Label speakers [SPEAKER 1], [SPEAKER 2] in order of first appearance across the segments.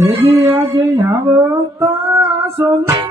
[SPEAKER 1] આજે આવતા સોમના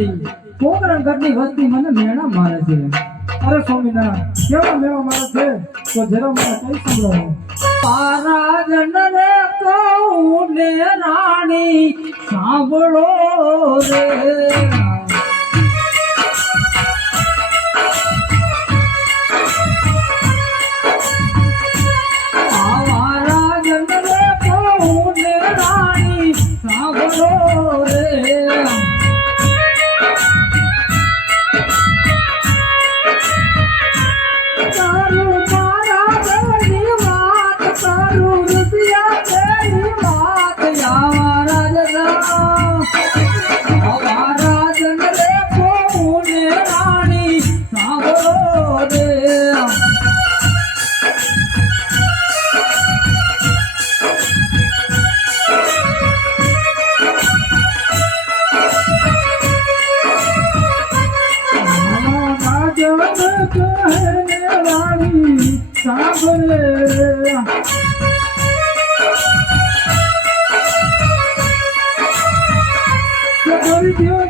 [SPEAKER 2] અરે કોકરણ ઘરની વસ્તી મને મેણા મારે છે.
[SPEAKER 1] અરે સ્વામિનારાયણ, કેવા મેવા મારે છે? તો જરા મને કઈ સંભળાવો
[SPEAKER 2] તારા જનને કહું ને રાણી, સાંભળો રે. સાંભળે
[SPEAKER 1] કરી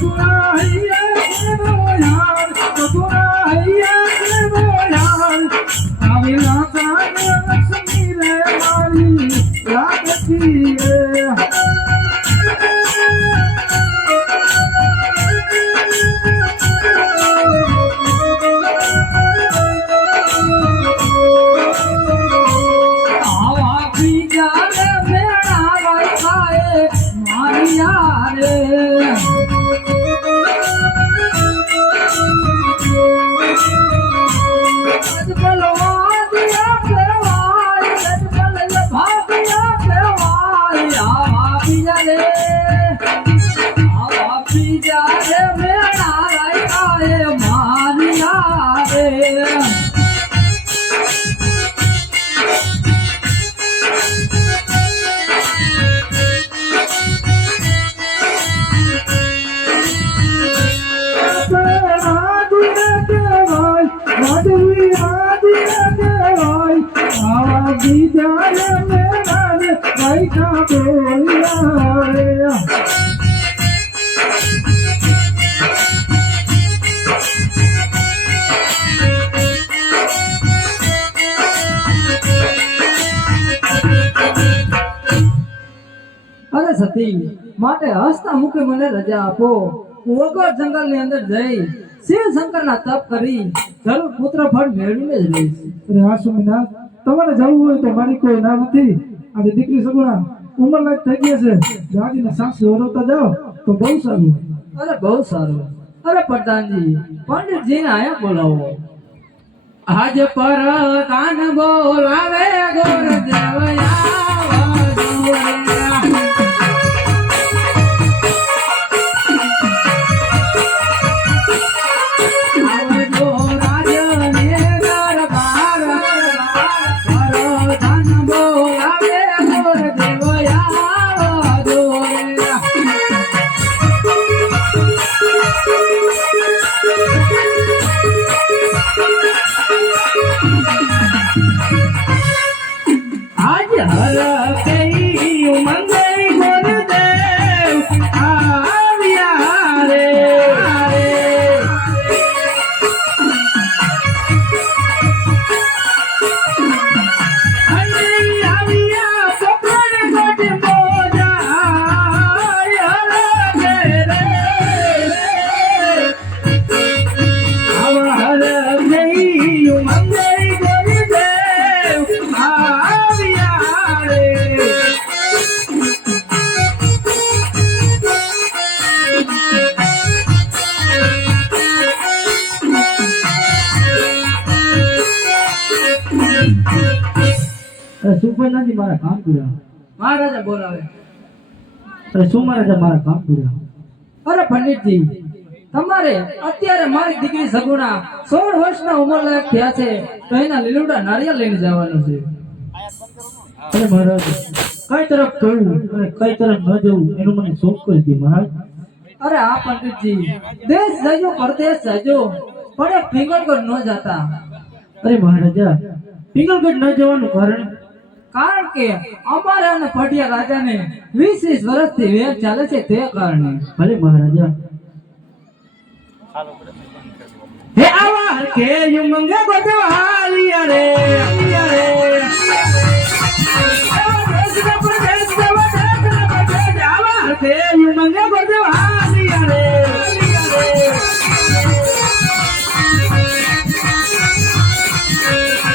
[SPEAKER 1] સગુણા
[SPEAKER 2] આવા. બીજા રે આવા બીજા સતી માટે હસતા મુખે મને રજા આપો. હું વગર જંગલની અંદર જઈ શિવ શંકર ના તપ કરી જરૂર પુત્ર ફળ મેળવીને જ લઈશ
[SPEAKER 1] અરે હા સુમિના તમારે જવું હોય તો મારી કોઈ ના નથી. આજે દીકરી સગુણા ઉંમર લાયક થઈ ગયા છે. દાદીને સાસુ ઓરવતા જાઓ તો બહુ સારું.
[SPEAKER 2] અરે બહુ સારું. અરે પ્રધાનજી પંડિતજીને આયા બોલાવો. આજ પર કાન બોલાવે ગોર આજ
[SPEAKER 3] શું પણ નથી મારા કામ કર્યા?
[SPEAKER 2] મહારાજા બોલાવે.
[SPEAKER 3] અરે શું મહારાજા મારા કામ કર્યા?
[SPEAKER 2] અરે પંડિતજી તમારે અત્યારે મારી દીકરી સગુણા સોળ વર્ષના ઉંમર લાયક થયા છે તો એના લીલુડા નારિયેળ લઈને જવાનું છે.
[SPEAKER 3] અરે મહારાજ કઈ તરફ જવું અને કઈ તરફ ન જવું એનું મને શોખ કરી દે મહારાજ.
[SPEAKER 2] અરે આ પંડિતજી દેશ જજો પરદેશ જજો પણ એ પિંગળગઢ ન જતા.
[SPEAKER 3] અરે મહારાજા પિંગલગઢ ન જવાનું કારણ
[SPEAKER 2] કારણ કે અમારે અને ભટિયા રાજાને વીસ વીસ વર્ષથી વેર ચાલે છે તે કારણે.
[SPEAKER 3] ભલે મહારાજા. હે આવા કે યુ મંગે ગોતવાલી અરે અરે.